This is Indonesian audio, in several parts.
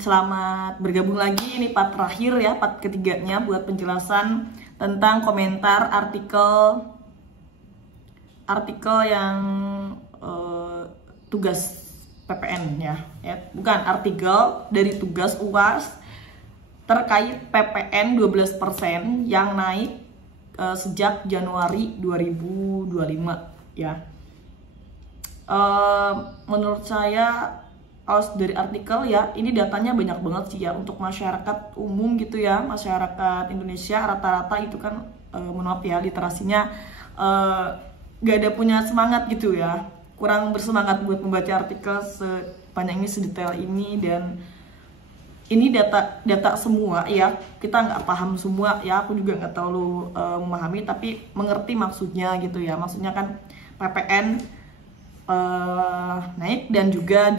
Selamat bergabung lagi, ini part terakhir ya, part ketiganya buat penjelasan tentang komentar artikel yang tugas PPN ya, bukan artikel dari tugas UAS terkait PPN 12% yang naik sejak Januari 2025 ya. Menurut saya dari artikel ya, ini datanya banyak banget sih ya untuk masyarakat umum gitu ya, masyarakat Indonesia rata-rata itu kan mohon maaf ya, literasinya gak ada punya semangat gitu ya, kurang bersemangat buat membaca artikel sepanjang ini, sedetail ini, dan ini data semua ya, kita nggak paham semua ya, aku juga nggak terlalu memahami tapi mengerti maksudnya gitu ya. Maksudnya kan PPN naik dan juga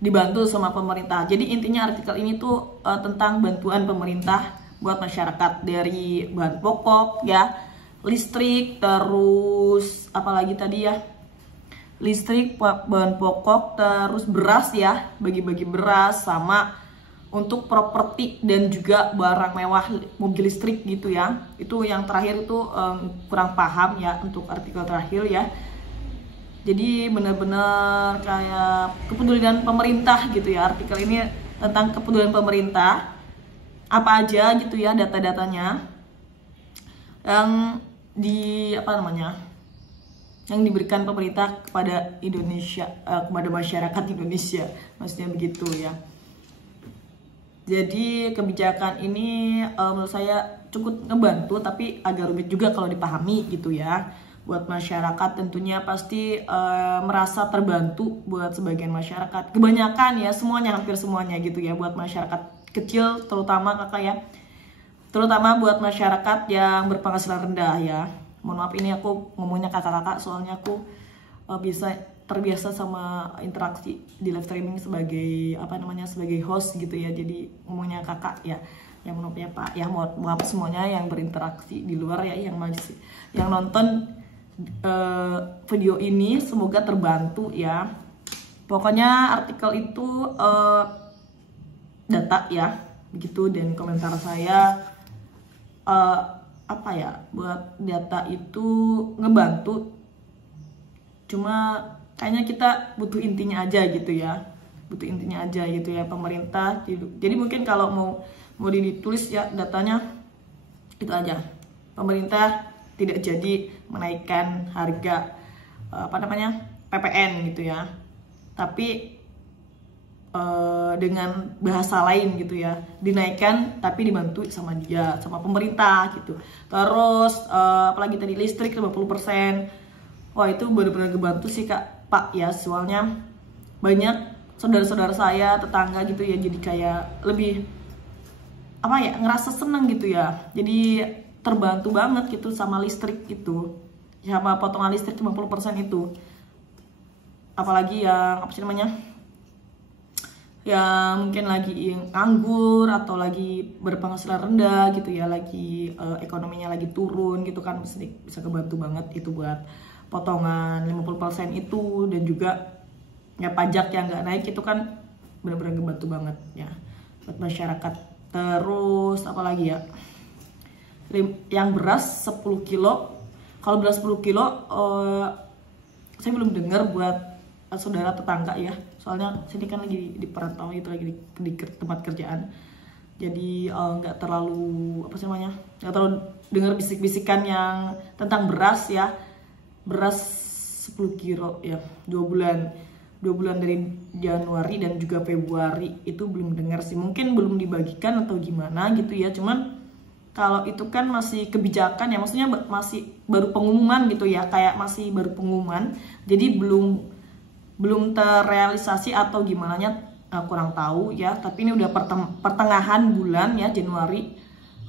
dibantu sama pemerintah. Jadi intinya artikel ini tuh tentang bantuan pemerintah buat masyarakat dari bahan pokok ya, listrik, terus apalagi tadi ya, listrik, bahan pokok, terus beras ya, bagi-bagi beras, sama untuk properti dan juga barang mewah, mobil listrik gitu ya. Itu yang terakhir itu kurang paham ya untuk artikel terakhir ya. Jadi benar-benar kayak kepedulian pemerintah gitu ya, artikel ini tentang kepedulian pemerintah, apa aja gitu ya data-datanya yang yang diberikan pemerintah kepada Indonesia, kepada masyarakat Indonesia, maksudnya begitu ya. Jadi kebijakan ini menurut saya cukup ngebantu, tapi agak rumit juga kalau dipahami gitu ya. Buat masyarakat tentunya pasti merasa terbantu buat sebagian masyarakat. Kebanyakan ya, semuanya, hampir semuanya gitu ya, buat masyarakat kecil terutama kakak ya. Terutama buat masyarakat yang berpenghasilan rendah ya. Mohon maaf ini aku ngomongnya kakak-kakak, soalnya aku terbiasa sama interaksi di live streaming sebagai sebagai host gitu ya. Jadi ngomongnya kakak ya. Yang mohon maaf ya Pak, ya maaf semuanya yang berinteraksi di luar ya, yang nonton video ini semoga terbantu ya. Pokoknya artikel itu data ya begitu, dan komentar saya buat data itu ngebantu, cuma kayaknya kita butuh intinya aja gitu ya, pemerintah. Jadi mungkin kalau mau ditulis ya datanya itu aja, pemerintah tidak jadi menaikkan harga PPN gitu ya, tapi dengan bahasa lain gitu ya, dinaikkan tapi dibantu sama pemerintah gitu. Terus apalagi tadi listrik 50%. Wah itu benar-benar ngebantu sih Pak ya, soalnya banyak saudara-saudara saya, tetangga gitu ya, jadi kayak lebih ngerasa seneng gitu ya, jadi terbantu banget gitu sama listrik itu, sama potongan listrik 50% itu. Apalagi yang ya mungkin lagi nganggur atau lagi berpenghasilan rendah gitu ya, lagi ekonominya lagi turun gitu kan, bisa kebantu banget itu buat potongan 50% itu. Dan juga ya pajak yang nggak naik itu kan benar-benar kebantu banget ya buat masyarakat. Terus apalagi ya, yang beras 10 kilo, kalau beras 10 kilo saya belum dengar buat saudara tetangga ya, soalnya sini kan lagi di perantauan itu, lagi di tempat kerjaan, jadi nggak terlalu dengar bisik-bisikan yang tentang beras ya. Beras 10 kilo ya, 2 bulan dari Januari dan juga Februari itu belum dengar sih, mungkin belum dibagikan atau gimana gitu ya. Cuman kalau itu kan masih kebijakan ya, maksudnya masih baru pengumuman gitu ya, kayak masih baru pengumuman, jadi belum terrealisasi atau gimana nya, kurang tahu ya. Tapi ini udah pertengahan bulan ya, Januari,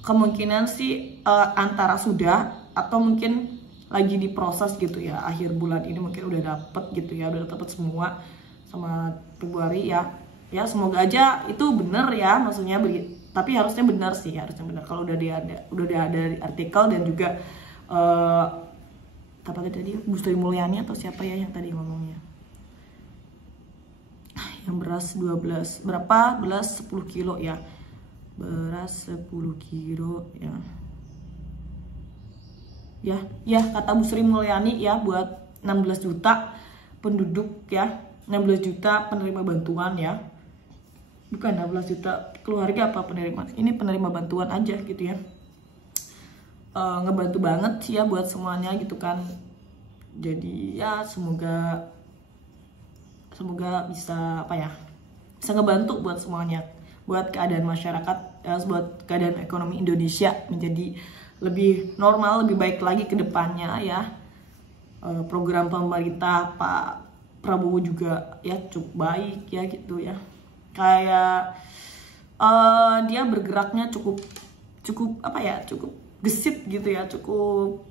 kemungkinan sih antara sudah atau mungkin lagi diproses gitu ya, akhir bulan ini mungkin udah dapet gitu ya, udah dapet semua sama Februari ya. Ya semoga aja itu bener ya, maksudnya tapi harusnya benar sih, harusnya benar kalau udah ada artikel. Dan juga tadi Bu Sri Mulyani atau siapa ya yang tadi ngomongnya, yang beras 12 berapa, beras 10 kilo ya, beras 10 kilo ya kata Bu Sri Mulyani ya, buat 16 juta penduduk ya, 16 juta penerima bantuan ya, bukan 16 juta keluarga apa penerima, ini penerima bantuan aja gitu ya. Ngebantu banget sih ya buat semuanya gitu kan. Jadi ya semoga bisa apa ya, bisa ngebantu buat semuanya, buat keadaan masyarakat ya, buat keadaan ekonomi Indonesia menjadi lebih normal, lebih baik lagi ke depannya ya. Program pemerintah Pak Prabowo juga ya cukup baik ya gitu ya, kayak dia bergeraknya cukup apa ya, cukup gesit gitu ya, cukup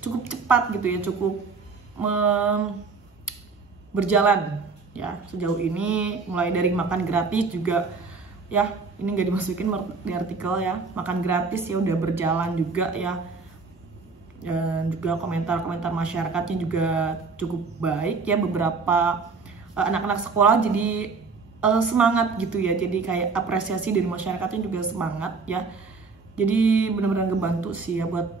cukup cepat gitu ya, cukup berjalan ya sejauh ini, mulai dari makan gratis juga ya, ini nggak dimasukin di artikel ya, makan gratis ya udah berjalan juga ya. Dan juga komentar-komentar masyarakatnya juga cukup baik ya, beberapa anak-anak sekolah jadi semangat gitu ya, jadi kayak apresiasi dari masyarakatnya juga semangat ya, jadi benar-benar ngebantu sih ya buat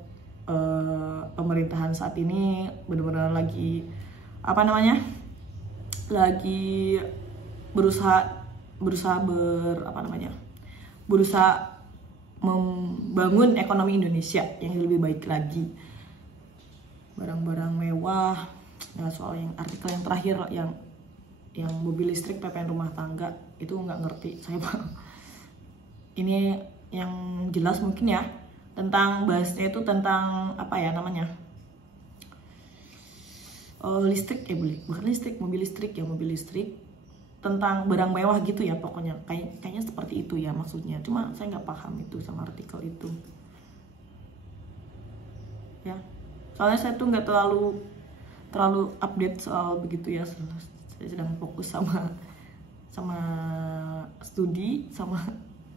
pemerintahan saat ini, benar-benar lagi apa namanya, lagi berusaha membangun ekonomi Indonesia yang lebih baik lagi. Barang-barang mewah ya, soal yang artikel yang terakhir yang mobil listrik PPN rumah tangga itu nggak ngerti saya Pak. Ini yang jelas mungkin ya, tentang bahasnya itu tentang apa ya namanya, listrik ya, bukan listrik, mobil listrik tentang barang mewah gitu ya, pokoknya kayaknya seperti itu ya maksudnya, cuma saya nggak paham itu sama artikel itu ya, soalnya saya tuh nggak terlalu update soal begitu ya, saya sedang fokus sama studi, sama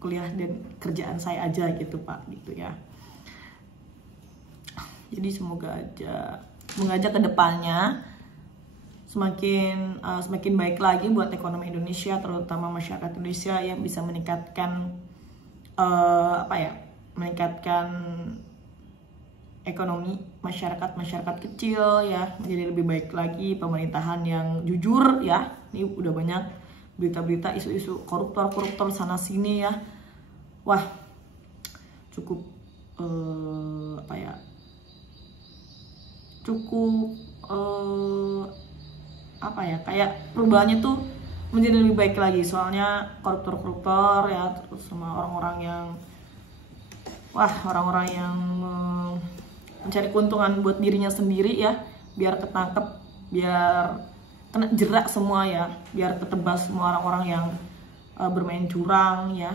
kuliah dan kerjaan saya aja gitu Pak gitu ya. Jadi semoga aja ke depannya semakin baik lagi buat ekonomi Indonesia, terutama masyarakat Indonesia yang bisa meningkatkan meningkatkan ekonomi masyarakat kecil ya, menjadi lebih baik lagi, pemerintahan yang jujur ya. Ini udah banyak berita-berita isu-isu koruptor sana sini ya. Wah, cukup kayak perubahannya tuh menjadi lebih baik lagi, soalnya koruptor ya, terus sama orang-orang yang mencari keuntungan buat dirinya sendiri ya, biar ketangkep, biar kena jerak semua ya, biar ketebas semua orang-orang yang bermain curang ya,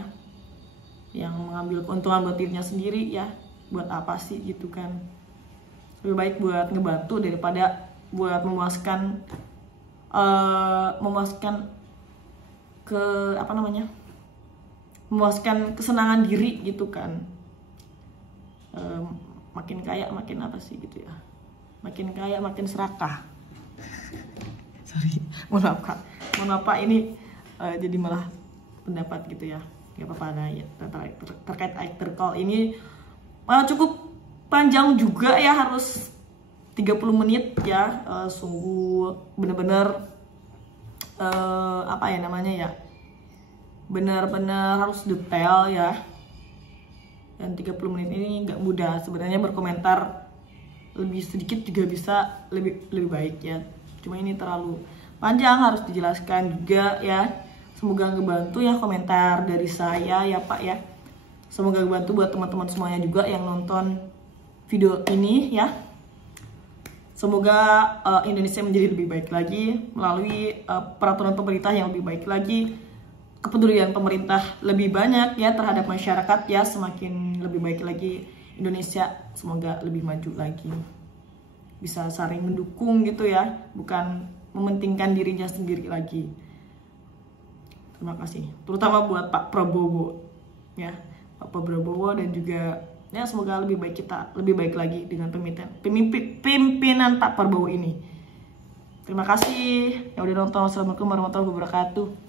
yang mengambil keuntungan buat dirinya sendiri ya. Buat apa sih gitu kan, lebih baik buat ngebantu daripada buat memuaskan memuaskan kesenangan diri gitu kan. Makin kaya makin apa sih gitu ya, makin kaya makin serakah. Sorry, mohon maaf Pak, ini jadi malah pendapat gitu ya, nggak apa-apa. Nah ya, terkait artikel ini cukup panjang juga ya, harus 30 menit ya, sungguh bener-bener bener-bener harus detail ya. Dan 30 menit ini nggak mudah sebenarnya, berkomentar lebih sedikit juga bisa lebih baik ya, cuma ini terlalu panjang, harus dijelaskan juga ya. Semoga ngebantu ya komentar dari saya ya Pak ya, semoga ngebantu buat teman-teman semuanya juga yang nonton video ini ya. Semoga Indonesia menjadi lebih baik lagi melalui peraturan pemerintah yang lebih baik lagi, kepedulian pemerintah lebih banyak ya terhadap masyarakat ya, semakin lebih baik lagi Indonesia, semoga lebih maju lagi, bisa saling mendukung gitu ya, bukan mementingkan dirinya sendiri lagi. Terima kasih, terutama buat Pak Prabowo ya, Pak Prabowo, dan juga ya semoga lebih baik lagi dengan pimpinan Pak Prabowo ini. Terima kasih yang udah nonton. Assalamualaikum warahmatullahi wabarakatuh.